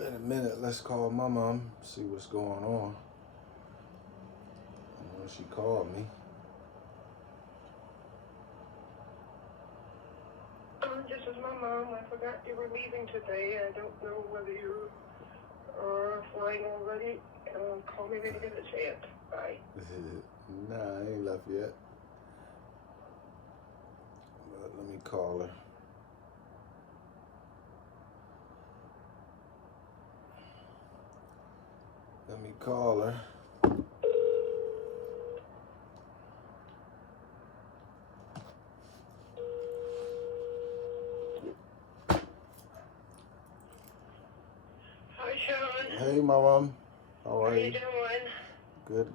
Been a minute. Let's call my mom, see what's going on. I know she called me. This is my mom. I forgot you were leaving today. I don't know whether you are flying already. Call me when you get a chance. Bye. Nah, I ain't left yet. But let me call her. Let me call her. Hi, Sean. Hey, my mom. How are you? Doing?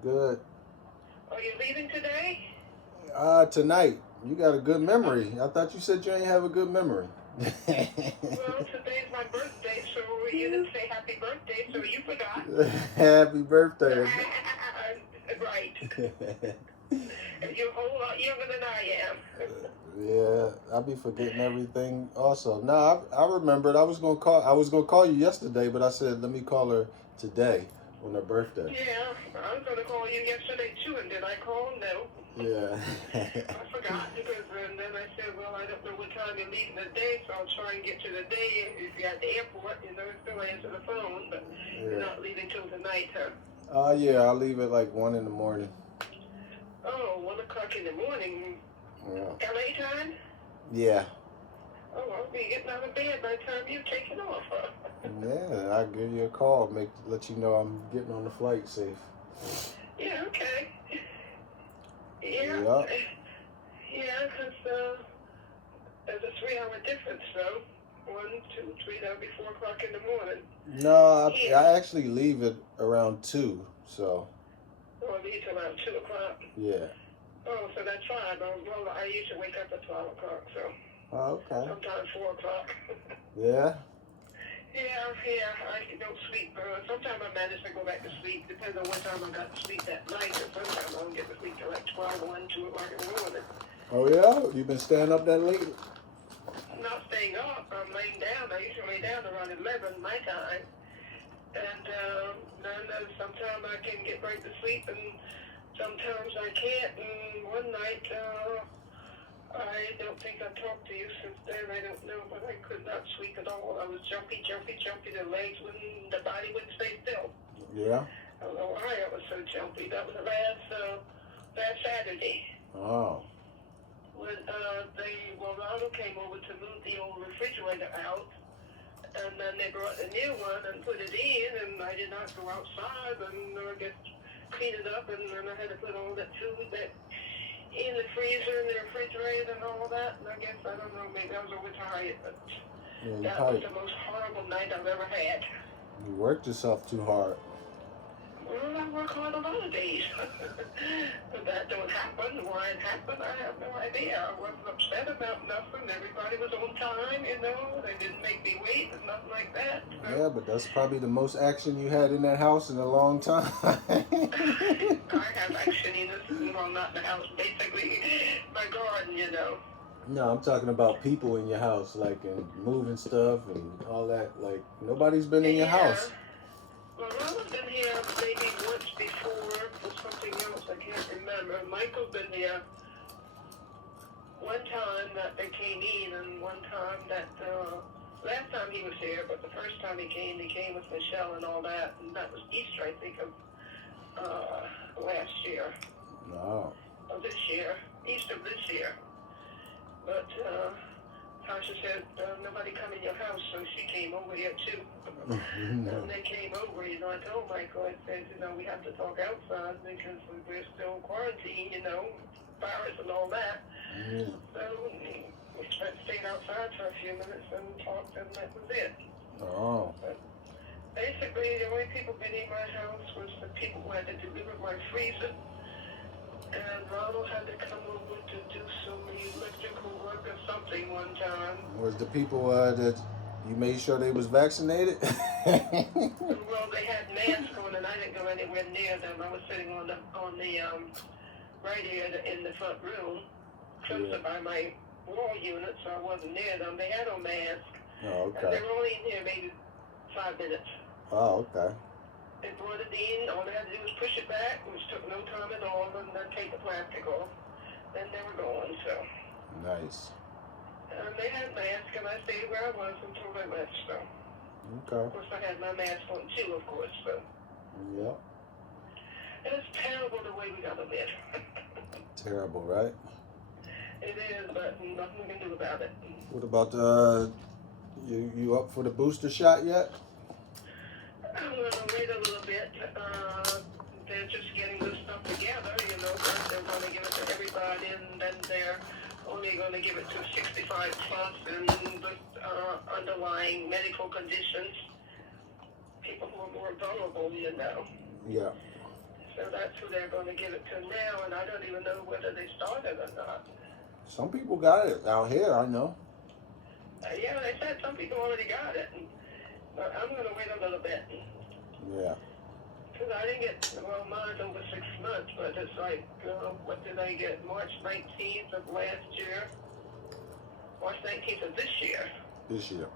Good. Are you leaving today? Tonight. You got a good memory. I thought you said you ain't have a good memory. Well, today's my birthday, so you didn't say happy birthday, so you forgot. Happy birthday. Right. You're a whole lot younger than I am. Yeah, I be forgetting everything. Also, no, I remembered. I was gonna call you yesterday, but I said let me call her today on her birthday. Yeah, I was going to call you yesterday too, and did I call? No. Yeah. I forgot because and then I said, well, I don't know what time you're leaving today, so I'll try and get you today. If you're at the airport, still answer the phone, but you're not leaving till tonight, huh? Yeah, I'll leave at like 1 in the morning. Oh, 1 o'clock in the morning. Yeah. LA time? Yeah. Oh, I'll be getting out of bed by the time you've taken off, huh? Yeah, I'll give you a call, let you know I'm getting on the flight safe. Yeah, okay. Yeah. Yep. Yeah, because there's a 3-hour difference, so 1, 2, 3, that'll be 4 o'clock in the morning. No, I actually leave at around 2, so. Oh, leave till around 2 o'clock. Yeah. Oh, so that's fine. Well, I usually wake up at 12 o'clock, so. Oh, okay. Sometimes 4 o'clock. Yeah. Yeah, I don't sleep. Sometimes I manage to go back to sleep. Depends on what time I got to sleep that night. And sometimes I don't get to sleep till like 12, 1, 2 o'clock in the morning. Oh, yeah? You been staying up that late? I'm not staying up. I'm laying down. I usually lay down around 11 my time. And then sometimes I can get right to sleep, and sometimes I can't. And one night, I don't think I've talked to you since then. I don't know, but I could not sleep at all. I was jumpy. The legs wouldn't, the body wouldn't stay still. Yeah. I don't know why I was so jumpy. That was last Saturday. Oh. When Ronald came over to move the old refrigerator out, and then they brought a new one and put it in, and I did not go outside, and I guess clean it up, and then I had to put all that food that in the freezer and the refrigerator and all that, and I guess, I don't know, maybe I was overtired, but that was the most horrible night I've ever had. You worked yourself too hard. Well, I work hard a lot of days. But that don't happen. Why it happened, I have no idea. I wasn't upset about nothing. Everybody was on time, They didn't make me wait and nothing like that. So. Yeah, but that's probably the most action you had in that house in a long time. I have action not in the house, basically my garden, No, I'm talking about people in your house, like, and moving stuff and all that. Like, nobody's been in your house. Well, Ronald's been here maybe once before for something else. I can't remember. Michael's been here one time that they came in, and one time that last time he was here, but the first time he came with Michelle and all that, and that was Easter, I think, of last year. No. Of this year. Easter of this year. But Tasha said, nobody come in your house, so she came over here too. And they came over, I told Michael, I said, we have to talk outside because we're still quarantined, virus and all that. Yeah. So we stayed outside for a few minutes and talked, and that was it. Oh. But basically, the only people been in my house was the people who had to deliver my freezer. And Ronald had to come over to do some electrical work or something one time. Was the people that you made sure they was vaccinated? Well, they had masks on, and I didn't go anywhere near them. I was sitting on the right here in the front room, closer by my wall unit, so I wasn't near them. They had on masks. Oh, okay. And they were only in here maybe 5 minutes. Oh, okay. They brought it in. All they had to do was push it back, which took no time at all, and then take the plastic off. Then they were gone. So. Nice. They had masks, and I stayed where I was until they left. So. Okay. Of course, I had my mask on too. Of course. So. Yep. It's terrible the way we gotta live. Terrible, right? It is, but nothing we can do about it. What about you up for the booster shot yet? I'm gonna wait a little bit. They're just getting this stuff together, you know, but they're gonna give it to everybody, and then they're only gonna give it to 65 plus and with underlying medical conditions, people who are more vulnerable, you know. Yeah. So that's who they're gonna give it to now, and I don't even know whether they started or not. Some people got it out here, I know. Yeah, they said some people already got it, but I'm going to wait a little bit. Yeah. Because I didn't get, well, mine's over 6 months, but it's like, what did I get? March 19th of last year? March 19th of this year. This year.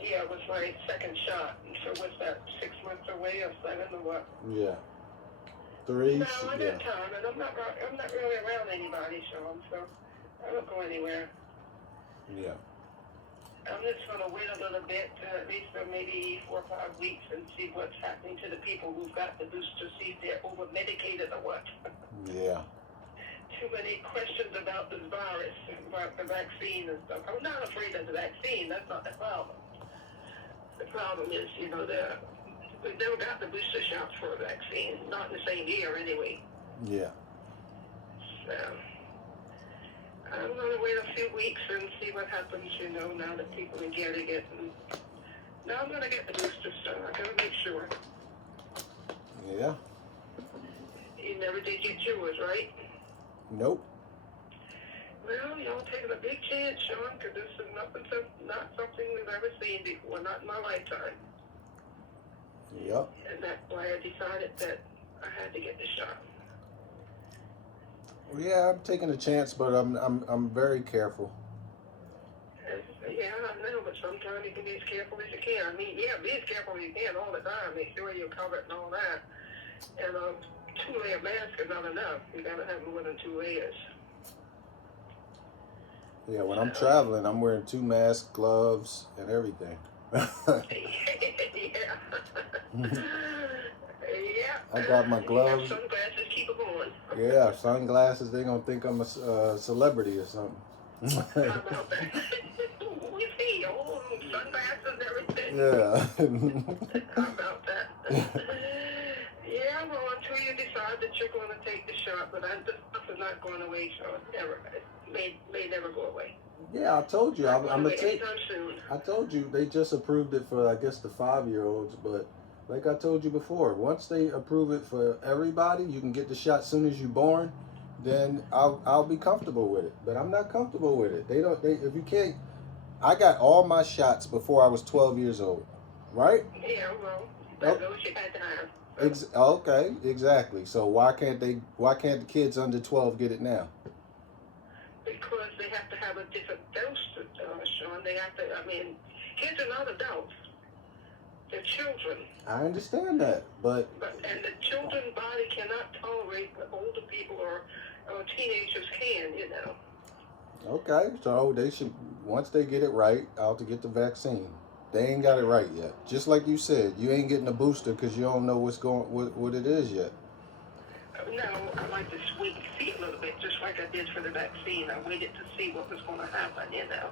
Yeah, it was my second shot. So what's that, 6 months away or 7 or what? Yeah. 3. No, I Yeah. got time, and I'm not really around anybody, Sean, so I don't go anywhere. Yeah. I'm just going to wait a little bit, at least for maybe 4 or 5 weeks, and see what's happening to the people who've got the booster, see if they're over-medicated or what. Yeah. Too many questions about this virus, about the vaccine and stuff. I'm not afraid of the vaccine. That's not the problem. The problem is, you know, we've never got the booster shots for a vaccine, not in the same year anyway. Yeah. So I'm going to wait a few weeks and see what happens, you know, now that people are getting it. And now I'm going to get the booster, so I got to make sure. Yeah. You never did get yours, right? Nope. Well, y'all taking a big chance, Sean, because this is not something we've ever seen before, not in my lifetime. Yep. And that's why I decided that I had to get the shot. Yeah, I'm taking a chance, but I'm very careful. Yeah, I know, but sometimes you can be as careful as you can. I mean, yeah, be as careful as you can all the time. Make sure you're covered and all that. And a 2-layer mask is not enough. You gotta have more than 2 layers. Yeah, when I'm traveling, I'm wearing 2 masks, gloves, and everything. Yeah. Yeah. I got my gloves. You have sunglasses, keep it going. Yeah, sunglasses. They're gonna think I'm a celebrity or something. How about that? We see all sunglasses, everything. Yeah. How about that? Yeah, well, until you decide that you're going to take the shot, but this stuff is not going away, so it may never go away. Yeah, I told you. I'm gonna take. Anytime soon. I told you they just approved it for, I guess, the 5-year-olds, but like I told you before, once they approve it for everybody, you can get the shot as soon as you're born. Then I'll be comfortable with it. But I'm not comfortable with it. If you can't. I got all my shots before I was 12 years old, right? Yeah, well, that's what you had to have. Okay, exactly. So why can't the kids under 12 get it now? Because they have to have a different dose, Sean. They have to, kids are not adults. They're children. I understand that, but And the children's body cannot tolerate what older people or teenagers can, you know. okay, so they should, once they get it right, out to get the vaccine. They ain't got it right yet. Just like you said, you ain't getting a booster because you don't know what it is yet. No, I like to wait and see a little bit, just like I did for the vaccine. I waited to see what was going to happen, you know.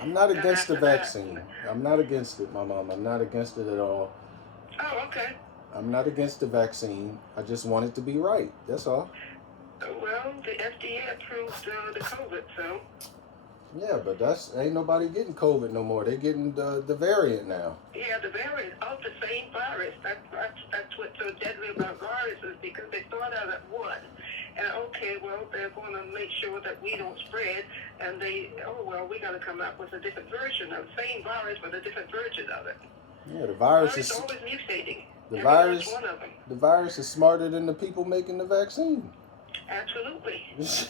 I'm not against the after that- vaccine. I'm not against it, my mom. I'm not against it at all. Oh, okay. I'm not against the vaccine. I just want it to be right. That's all. Well, the FDA approved the COVID, so. Yeah, but ain't nobody getting COVID no more. They getting the variant now. Yeah, the variant of the same virus. That's what's so deadly about viruses, because they start out at one. And okay, well, they're going to make sure that we don't spread. And we got to come up with a different version of the same virus, but a different version of it. Yeah, the virus is always mutating. the Every virus. last one of them. The virus is smarter than the people making the vaccine. Absolutely. Because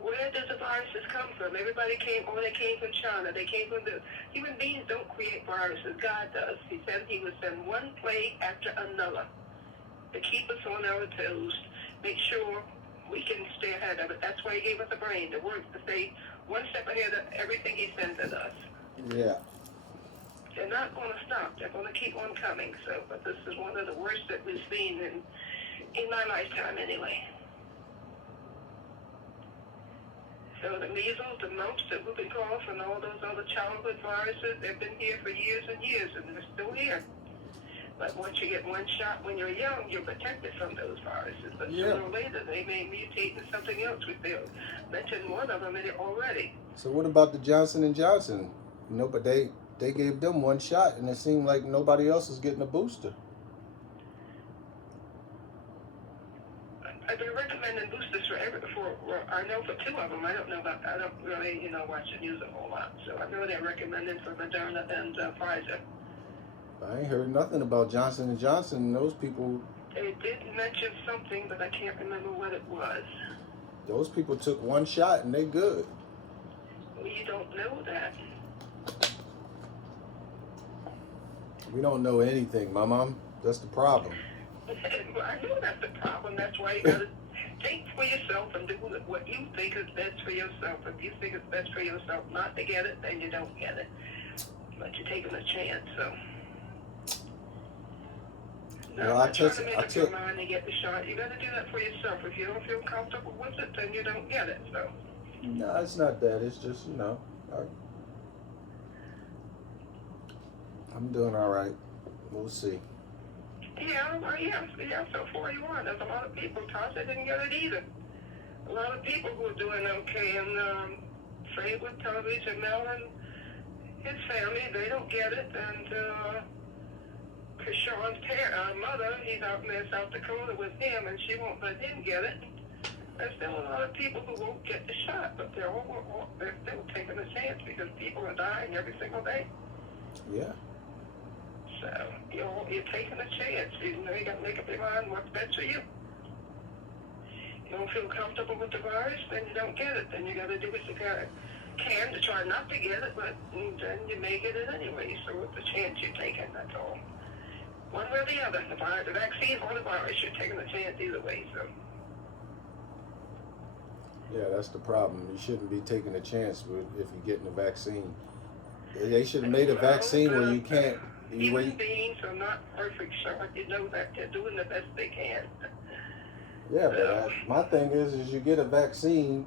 where does the viruses come from? Everybody came, they came from China. They came from the, human beings don't create viruses. God does. He said he would send one plague after another to keep us on our toes, make sure we can stay ahead of it. That's why he gave us a brain to work, to stay one step ahead of everything he sends at us. Yeah. They're not going to stop. They're going to keep on coming. So, but this is one of the worst that we've seen in my lifetime anyway. So the measles, the mumps, the whooping cough, and all those other childhood viruses, they've been here for years and years, and they're still here. But once you get one shot when you're young, you're protected from those viruses. But sooner or later, they may mutate into something else. We've mentioned one of them in it already. So what about the Johnson & Johnson? No, but they gave them one shot, and it seemed like nobody else is getting a booster. I've been recommending boosters I know for two of them. I don't really, watch the news a whole lot. So I know they're recommending for Moderna and Pfizer. I ain't heard nothing about Johnson & Johnson. Those people... They did mention something, but I can't remember what it was. Those people took one shot, and they good. Well, you don't know that. We don't know anything, my mom. That's the problem. Well, I know that's the problem. That's why you got to think for yourself and do what you think is best for yourself. If you think it's best for yourself not to get it, then you don't get it. But you're taking a chance, so... No, well, I'm trying to make up your mind to get the shot. You got to do that for yourself. If you don't feel comfortable with it, then you don't get it. So. No, it's not that. It's just, I'm doing all right. We'll see. Yeah, so far you are. There's a lot of people. Tasha didn't get it either. A lot of people who are doing okay. And Fred with television, Mel and his family, they don't get it. And Sean's mother, he's out in South Dakota with him, and she won't let him get it. There's still a lot of people who won't get the shot, but they're still taking a chance because people are dying every single day. Yeah. So you're taking a chance. You got to make up your mind what's best for you. You don't feel comfortable with the virus, then you don't get it. Then you got to do what you can to try not to get it, but then you may get it anyway. So it's a chance you're taking. That's all. One way or the other, the vaccine or the virus, you're taking a chance either way. So. Yeah, that's the problem. You shouldn't be taking a chance if you're getting a vaccine. They should have made a vaccine where you can't. Human beings are not perfect, sir. You know that. They're doing the best they can. Yeah, but my thing is you get a vaccine.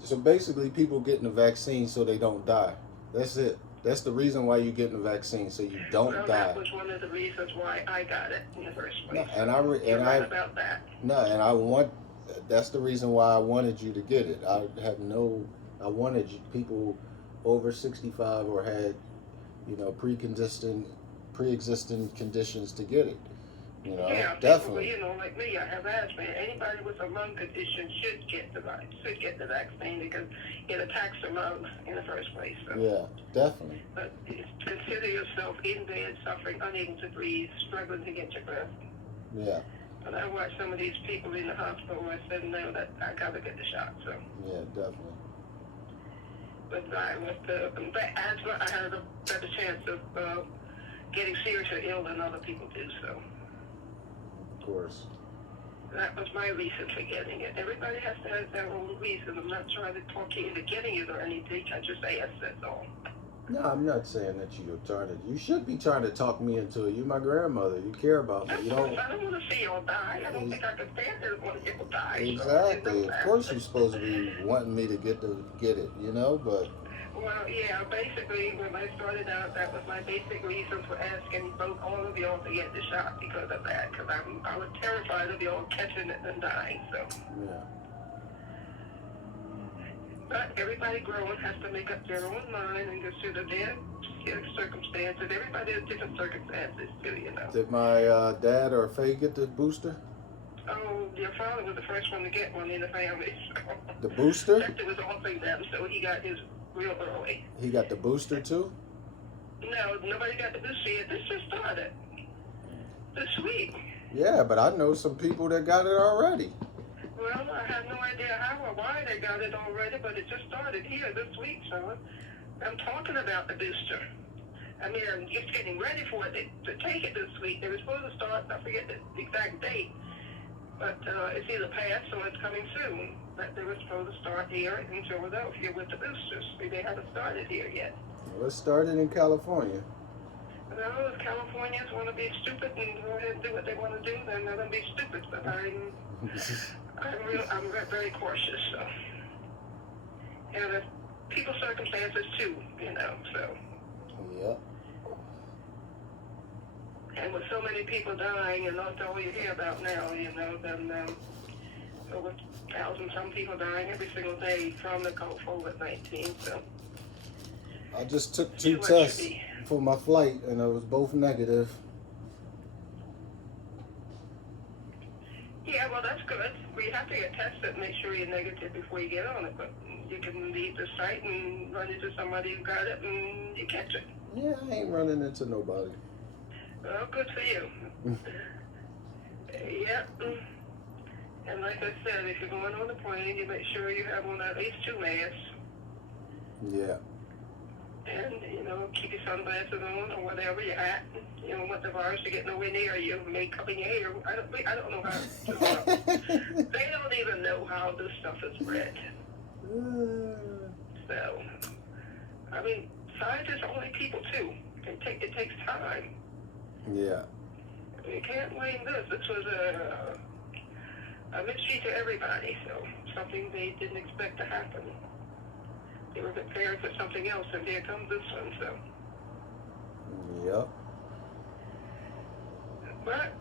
So basically, people getting a vaccine so they don't die. That's it. That's the reason why you're getting a vaccine, so you don't die. That was one of the reasons why I got it in the first place. No, You're right about that. No, and that's the reason why I wanted you to get it. I wanted people over 65 or had, pre-existing conditions to get it. Yeah, definitely. People, like me, I have asthma. Anybody with a lung condition should get the vaccine because it attacks the lungs in the first place. So. Yeah, definitely. But consider yourself in bed, suffering, unable to breathe, struggling to get your breath. Yeah. And I watched some of these people in the hospital. I said, no, that I gotta get the shot. So. Yeah, definitely. But with the asthma, I had a better chance of getting seriously ill than other people do. So. Of course. That was my reason for getting it. Everybody has to have their own reason. I'm not trying to talk you into getting it or anything. I just asked, that's all. No, I'm not saying that you should be trying to talk me into it. You're my grandmother. You care about me. I don't want to see y'all die. I don't think I can stand it when people die. Exactly. Of course you're supposed to be wanting me to get it, but... Well, yeah, basically, when I started out, that was my basic reason for asking all of y'all to get the shot because of that. Because I was terrified of y'all catching it and dying, so... Yeah. But everybody growing has to make up their own mind and consider their circumstances. Everybody has different circumstances, too, Did my dad or Faye get the booster? Oh, your father was the first one to get one in the family. So. The booster? It was all through them, so he got his real early. He got the booster, too? No, nobody got the booster yet. This just started this week. Yeah, but I know some people that got it already. Well, I have no idea how or why they got it already, but it just started here this week, so I'm talking about the booster. I mean, I'm just getting ready for it to take it this week. They were supposed to start, I forget the exact date, but it's either passed or it's coming soon. But they were supposed to start here in Philadelphia with the boosters. They haven't started here yet. Well, it started in California. No, if Californians want to be stupid and go ahead and do what they want to do, then they're going to be stupid. But I'm very cautious. So, and there's people's circumstances too, So. Yeah. And with so many people dying, and that's all you hear about now, then over 1,000 some people dying every single day from the COVID-19. So. I just took 2 tests for my flight, and it was both negative. Yeah, well, that's good. We have to get tested and make sure you're negative before you get on it. But you can leave the site and run into somebody who got it, and you catch it. Yeah, I ain't running into nobody. Well, good for you. Yeah. And like I said, if you're going on the plane, you make sure you have on at least 2 masks. Yeah. And, keep your sunglasses on or whatever your hat. You don't want the virus to get nowhere near you. It may come in your hair. I don't know how. They don't even know how this stuff is spread. So, I mean, scientists are only people too. It takes time. Yeah. You can't blame this. This was a mystery to everybody. So something they didn't expect to happen. They were prepared for something else, and here comes this one. So. Yep. But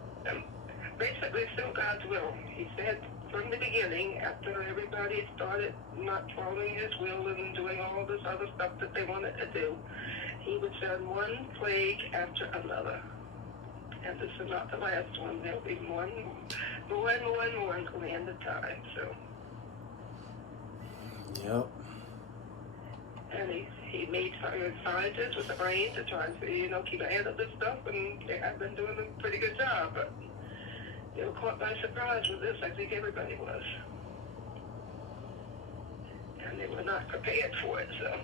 basically, still God's will. He said from the beginning, after everybody started not following His will and doing all this other stuff that they wanted to do, He would send one plague after another. And this is not the last one. There'll be more until the end of time. So. Yep. And he made scientists with the brain to try and keep ahead of this stuff, and they have been doing a pretty good job. But they were caught by surprise with this. I think everybody was, and they were not prepared for it. So,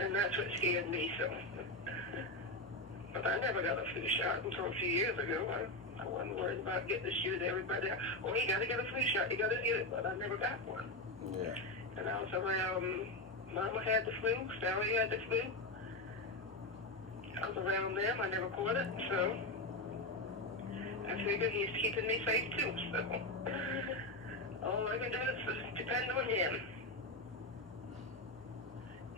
and that's what scared me. So, but I never got a flu shot until a few years ago. I wasn't worried about getting the shoot. Everybody, oh, you got to get a flu shot. You got to get it, but I never got one. Yeah. And I was around, Mama had the flu, Sally had the flu. I was around them, I never caught it, so I figured he's keeping me safe too, so all I can do is depend on him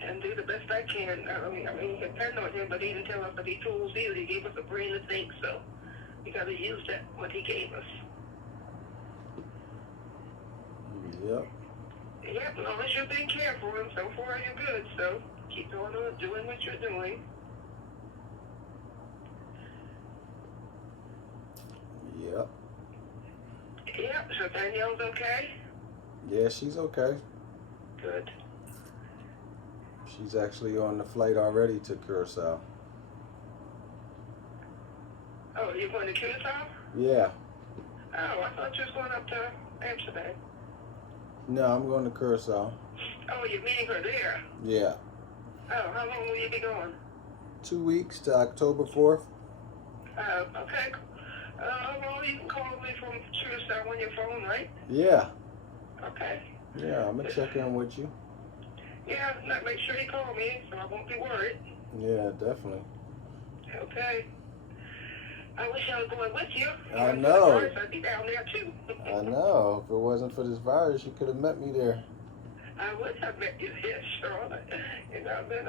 and do the best I can. I mean, depend on him, but he didn't tell us to be tools either. He gave us a brain to think, so we got to use that, what he gave us. Yep. Yep, as long as you're being careful, and so far you're good, so keep going on doing what you're doing. Yep. Yep, so Danielle's okay? Yeah, she's okay. Good. She's actually on the flight already to Curaçao. Oh, you're going to Curaçao? Yeah. Oh, I thought you was going up to Amsterdam. No, I'm going to Curaçao. Oh, you're meeting her there? Yeah. Oh, how long will you be gone? 2 weeks to October 4th. Okay. Well, you can call me from Curaçao on your phone, right? Yeah. Okay. Yeah, I'm going to check in with you. Yeah, make sure you call me so I won't be worried. Yeah, definitely. Okay. I wish I was going with you. I know. I'd be down there too. I know. If it wasn't for this virus, you could have met me there. I would have met you there, sure. I've been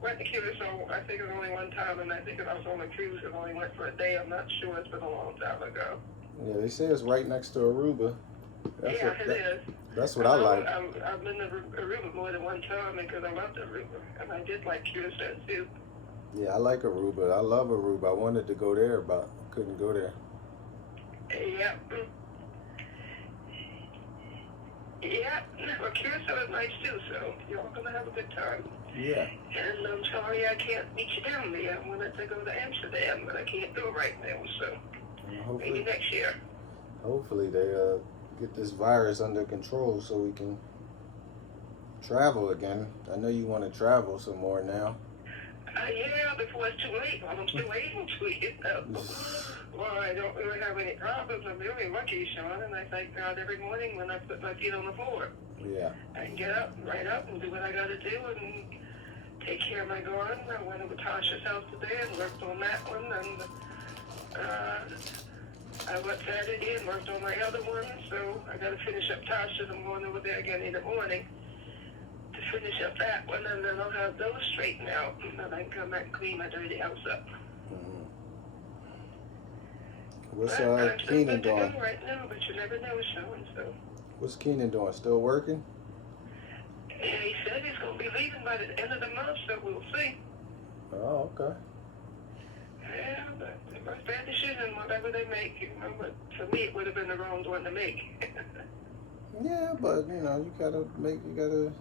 went to Curaçao, I think it was only one time, and I think I was on a cruise and only went for a day. I'm not sure. It's been a long time ago. Yeah, they say it's right next to Aruba. It is. That's what I like. I've been to Aruba more than one time because I loved Aruba, and I did like Curaçao too. Yeah, I like Aruba. I love Aruba. I wanted to go there, but couldn't go there. Yeah. Yeah, well, Curaçao is nice too, so you're all going to have a good time. Yeah. And I'm sorry I can't meet you down there. I wanted to go to Amsterdam, but I can't do it right now, so maybe next year. Hopefully they get this virus under control so we can travel again. I know you want to travel some more now. Yeah, before it's too late. Well, I'm still able to, Well, I don't really have any problems. I'm really lucky, Sean, and I thank God every morning when I put my feet on the floor. Yeah. I can get up, right up, and do what I got to do, and take care of my garden. I went over to Tasha's house today and worked on that one, and I went Saturday and worked on my other one, so I got to finish up Tasha's. I'm going over there again in the morning to finish up that one, and then I'll have those straightened out, and then I can come back and clean my dirty house up. Mm-hmm. What's I'm Keenan still doing? good to go right now, but you never know, Sean, so. What's Keenan doing? Still working? Yeah, he said he's going to be leaving by the end of the month, so we'll see. Oh, okay. Yeah, but it was a bad decision, whatever they make, but for me it would have been the wrong one to make. Yeah, but you gotta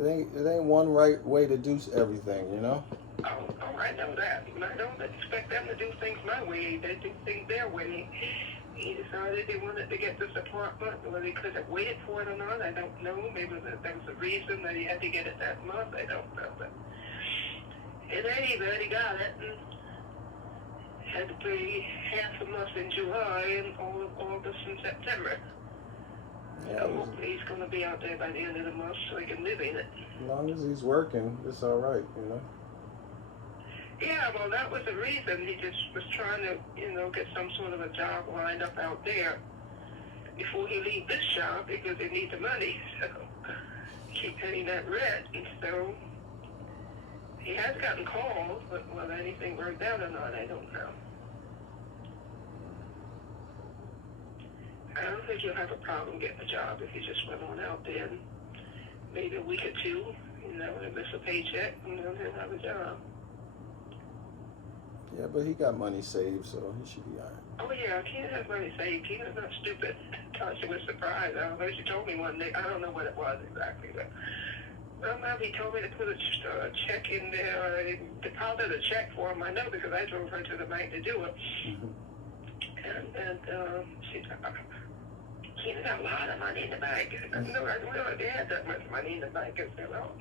it ain't one right way to do everything, you know? Oh, I know that. And I don't expect them to do things my way. They do things their way. He decided he wanted to get this apartment, whether he could have waited for it or not, I don't know. Maybe there was a reason that he had to get it that month, I don't know. But in any event, he got it and had to pay half a month in July and all of August and September. Yeah, So hopefully he's going to be out there by the end of the month so he can live in it. as long as he's working, it's all right, you know? Yeah, well, that was the reason. He just was trying to, get some sort of a job lined up out there before he leave this job because he needs the money. So keep paying that rent. And so he has gotten calls, but whether anything worked out or not, I don't know. I don't think he'll have a problem getting a job if he just went on out there and maybe a week or two, and miss a paycheck, and then he'll have a job. Yeah, but he got money saved, so he should be all right. Oh, yeah, Keenan has money saved. Keenan's not stupid. Tasha was surprised. I don't know. She told me one day. I don't know what it was exactly, but he told me to put a check in there. I deposited a check for him. I know because I drove her to the bank to do it. And she said, Keenan got a lot of money in the bank. I said, no, I didn't realize they had that much money in the bank. I said, well,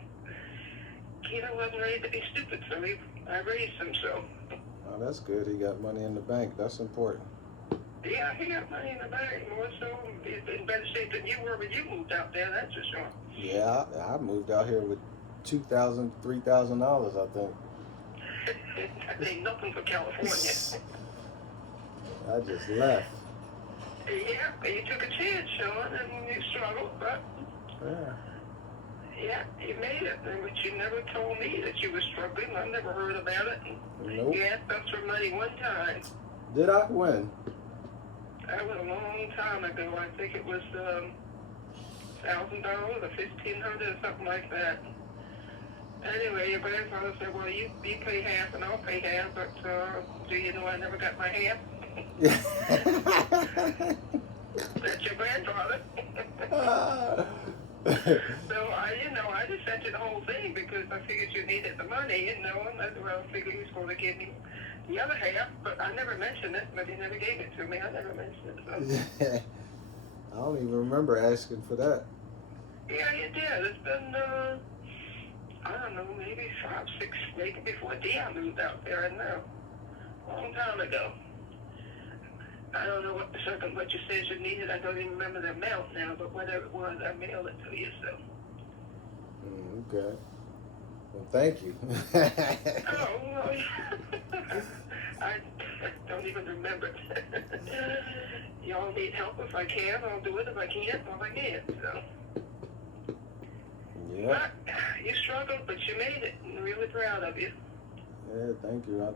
Keenan wasn't ready to be stupid, so I raised him, so. Oh, that's good. He got money in the bank. That's important. Yeah, he got money in the bank. More so, in better shape than you were when you moved out there, that's for sure. Yeah, I moved out here with $2,000, $3,000, I think. That ain't nothing for California. I just left. Yeah, you took a chance, Sean, and you struggled, but yeah, you made it. But you never told me that you were struggling. I never heard about it. Nope. You asked us for money one time. Did I? When? That was a long time ago. I think it was $1,000 or $1,500 or something like that. Anyway, your grandfather said, well, you pay half and I'll pay half, but do you know I never got my half? That's your grandfather. So I just sent you the whole thing because I figured you needed the money, and that's where I figured he was going to give me the other half, but I never mentioned it, but he never gave it to me. I never mentioned it. So. I don't even remember asking for that. Yeah, you did. It's been, I don't know, maybe 5, 6, maybe before Dion moved out there, I know. A long time ago. I don't know what you said you needed. I don't even remember the amount now, but whatever it was, I mailed it to you, so. Okay. Well, thank you. Oh, well, I don't even remember. Y'all need help if I can. I'll do it if I can't. Well, I can't, so. Yeah. But you struggled, but you made it. I'm really proud of you. Yeah, thank you.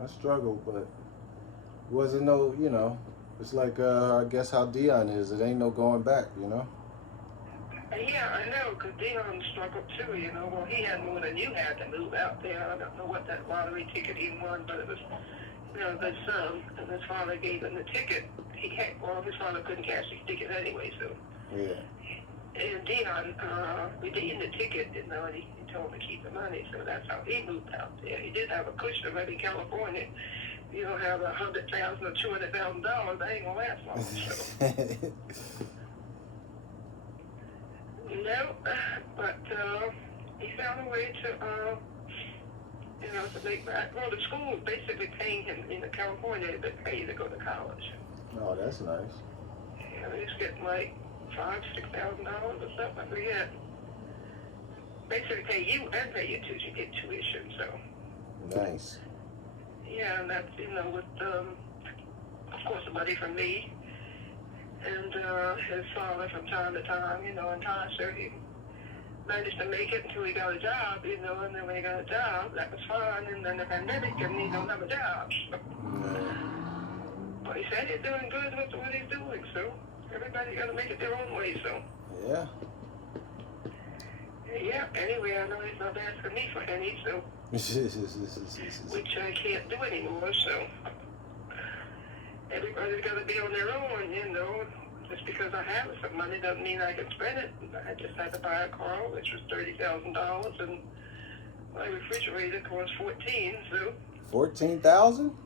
I struggled, but wasn't no, it's like, I guess how Dion is. It ain't no going back, Yeah, I know, because Dion struggled too, Well, he had more than you had to move out there. I don't know what that lottery ticket he won, but it was, a good sum. And his father gave him the ticket. His father couldn't cash his ticket anyway, so. Yeah. And Dion redeemed the ticket, and he told him to keep the money, so that's how he moved out there. He did have a cushion in California. you don't have $100,000 or $200,000, that ain't gonna last long. So. No, but he found a way to, to make that. Well, the school was basically paying him in California. They pay to go to college. Oh, that's nice. He's getting like $5,000-$6,000 or something. I forget. Basically, pay you and pay your tuition, get tuition. So. Nice. Yeah, and that's with of course the money from me and his father from time to time. And so he managed to make it until he got a job. And then when he got a job, that was fine. And then the pandemic, and he don't have a job. So. But he said he's doing good with what he's doing, so everybody got to make it their own way, so. Yeah. Yeah, anyway, I know he's not asking me for any, so. Which I can't do anymore, so. Everybody's got to be on their own, Just because I have some money doesn't mean I can spend it. I just had to buy a car, which was $30,000, and my refrigerator cost $14,000, so. 14,000?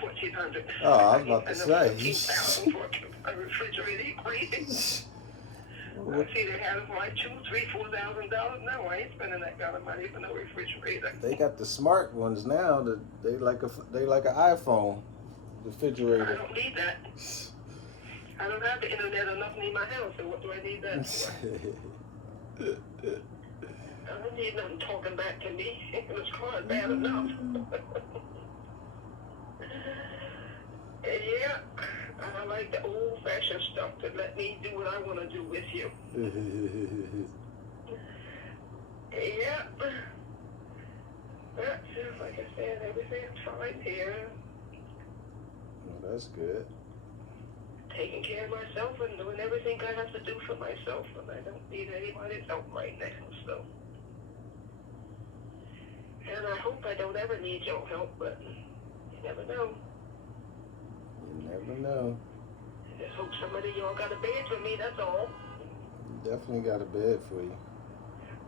1,400. Oh, I was about to say. 14,000 for a refrigerator. You crazy? I see they have like $2,000, $3,000, $4,000 now. I ain't spending that kind of money for no refrigerator. They got the smart ones now. That they like an iPhone refrigerator. I don't need that. I don't have the internet enough in my house. So what do I need that for? I don't need nothing talking back to me. This car is bad enough. Yeah, I like the old-fashioned stuff that let me do what I want to do with you. Yeah. But, like I said, everything's fine here. Well, that's good. Taking care of myself and doing everything I have to do for myself, and I don't need anybody's help right now, so. And I hope I don't ever need your help, but you never know. You never know. I just hope somebody of y'all got a bed for me, that's all. You definitely got a bed for you.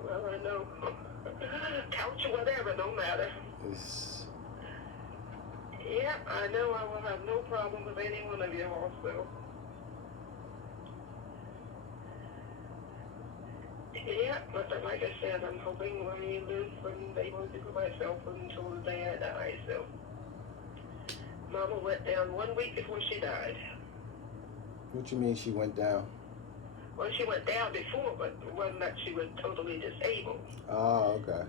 Well, I know. Couch or whatever, no matter. Yeah, I know I will have no problem with any one of you also. Yeah, but like I said, I'm hoping when we live and able to do for myself until the day I die, so. Mama went down 1 week before she died. What you mean she went down? Well, she went down before, but it wasn't that she was totally disabled. Oh, okay.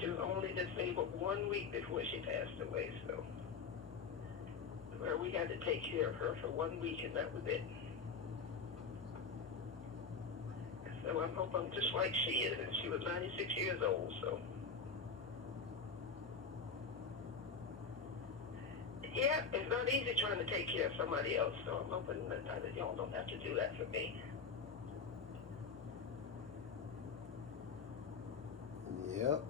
She was only disabled 1 week before she passed away, so. Where we had to take care of her for 1 week, and that was it. So I'm hoping just like she is, and she was 96 years old, so. Yeah, it's not easy trying to take care of somebody else, so I'm hoping that y'all don't have to do that for me. Yep.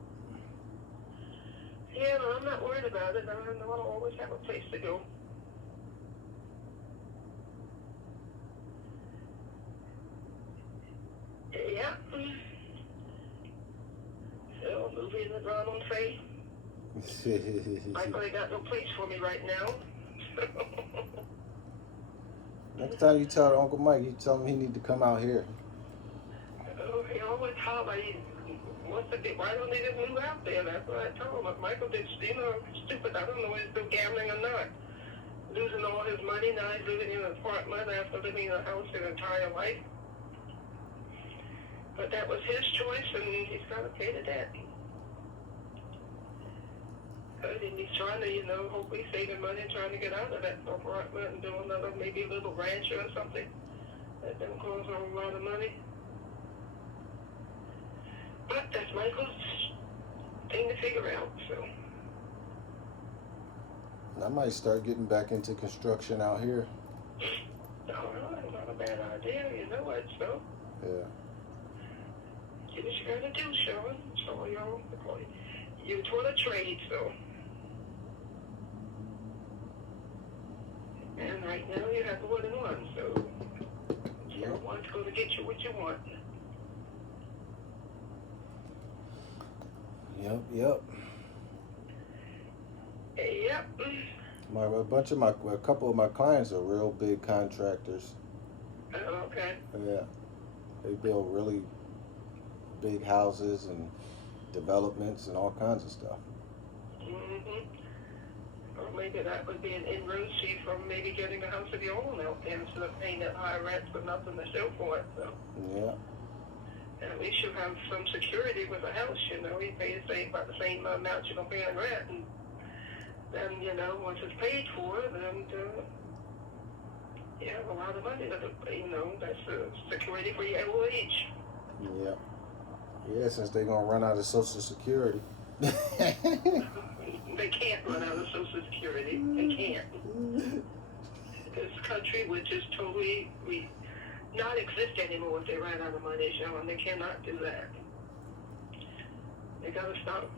Yeah, well, I'm not worried about it. I know I'll always have a place to go. Yeah. So, moving around on faith. Michael ain't got no place for me right now. Next time you tell Uncle Mike, you tell him he need to come out here. Oh, he always holler. What's the deal? Why don't they just move out there? That's what I told him. If Michael did, stupid. I don't know if he's still gambling or not. Losing all his money. Now he's living in an apartment after living in a house his entire life. But that was his choice, and he's got to pay the debt. And he's trying to, hopefully saving money and trying to get out of that apartment and do another, maybe a little ranch or something. That doesn't cost a whole lot of money. But that's Michael's thing to figure out, so. I might start getting back into construction out here. No, that's not a bad idea, you know it, so. Yeah. Do what you gotta do, Sean. So, you're toward a trade, so. And right now you have more than one, so. One's going to get you what you want. Yep. Yep. A couple of my clients are real big contractors. Oh, okay. Yeah, they build really big houses and developments and all kinds of stuff. Mm-hmm. Or maybe that would be an inroad to you from maybe getting a house of your own out there instead of paying that high rent for nothing to show for it. So. Yeah. At least you have some security with a house, you know. You pay about the same amount you're going to pay in rent. And then, you know, once it's paid for, then you have a lot of money. You know, that's security for your old age. Yeah. Yeah, since they're going to run out of Social Security. They can't run out of Social Security. They can't. This country would just totally not exist anymore if they ran out of money, Sean. They cannot do that. They got to stop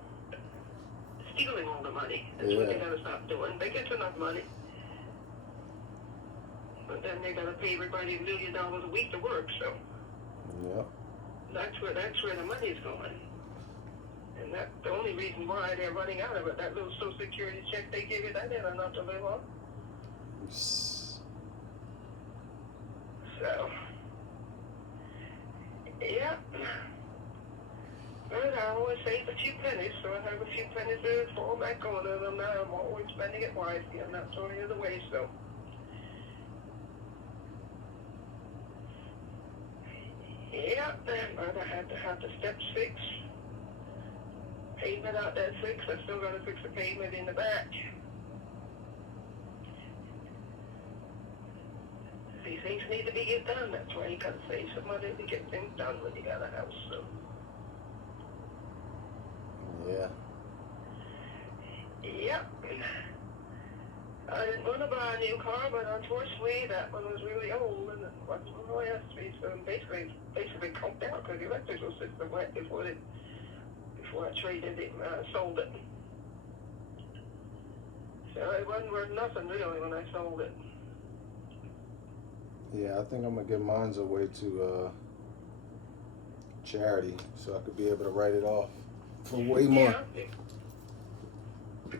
stealing all the money. That's what they got to stop doing. They get enough money. But then they got to pay everybody $1 million a week to work, so. Yeah. That's where the money's going. And that's the only reason why they're running out of it. That little Social Security check they give you, that ain't enough to live on. So, yeah. But I always save a few pennies, so I have a few pennies there to fall back on, and now I'm always spending it wisely. I'm not throwing it away, so. Yeah, but I had to have the step 6. Pavement out that 6. I still got to fix the pavement in the back. These things need to be get done. That's why you got to save some money to get things done when you got a house. So. Yeah. Yep. I didn't want to buy a new car, but unfortunately that one was really old and it wasn't going to last me. So basically conked out because the electrical system went before I traded it, sold it. So it wasn't worth nothing really when I sold it. Yeah, I think I'm gonna give mine away to charity, so I could be able to write it off for way more.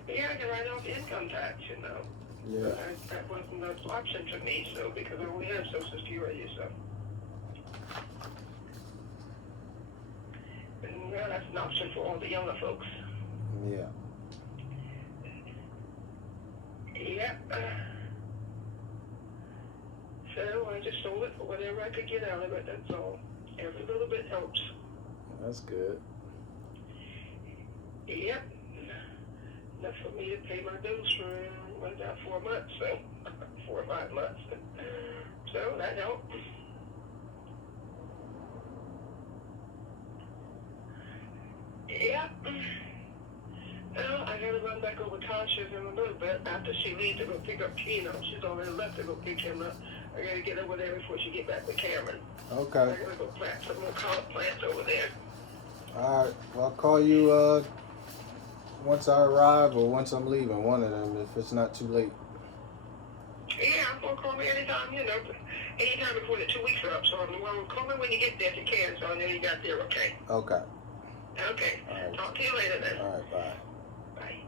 Yeah, I can write off income tax, you know. Yeah. That wasn't an option to me, so because I only have Social Security, so. And that's an option for all the younger folks. Yeah. Yeah. So I just sold it for whatever I could get out of it, that's all. Every little bit helps. That's good. Yep. Enough for me to pay my bills for about 4 months, so 4 or 5 months. So that helped. Yep. Well, I gotta run back over Tasha's in a little bit after she leaves to go pick up Keno. She's already left to go pick him up. I gotta get over there before she get back with Cameron. Okay. I gotta go plant some more plants over there. All right. Well, I'll call you once I arrive or once I'm leaving. One of them, if it's not too late. Yeah, I'm gonna call me anytime, you know, anytime before the 2 weeks are up. So call me when you get there if you can, so I know you got there, okay? Okay. Okay. All right. Talk to you later then. All right. Bye. Bye.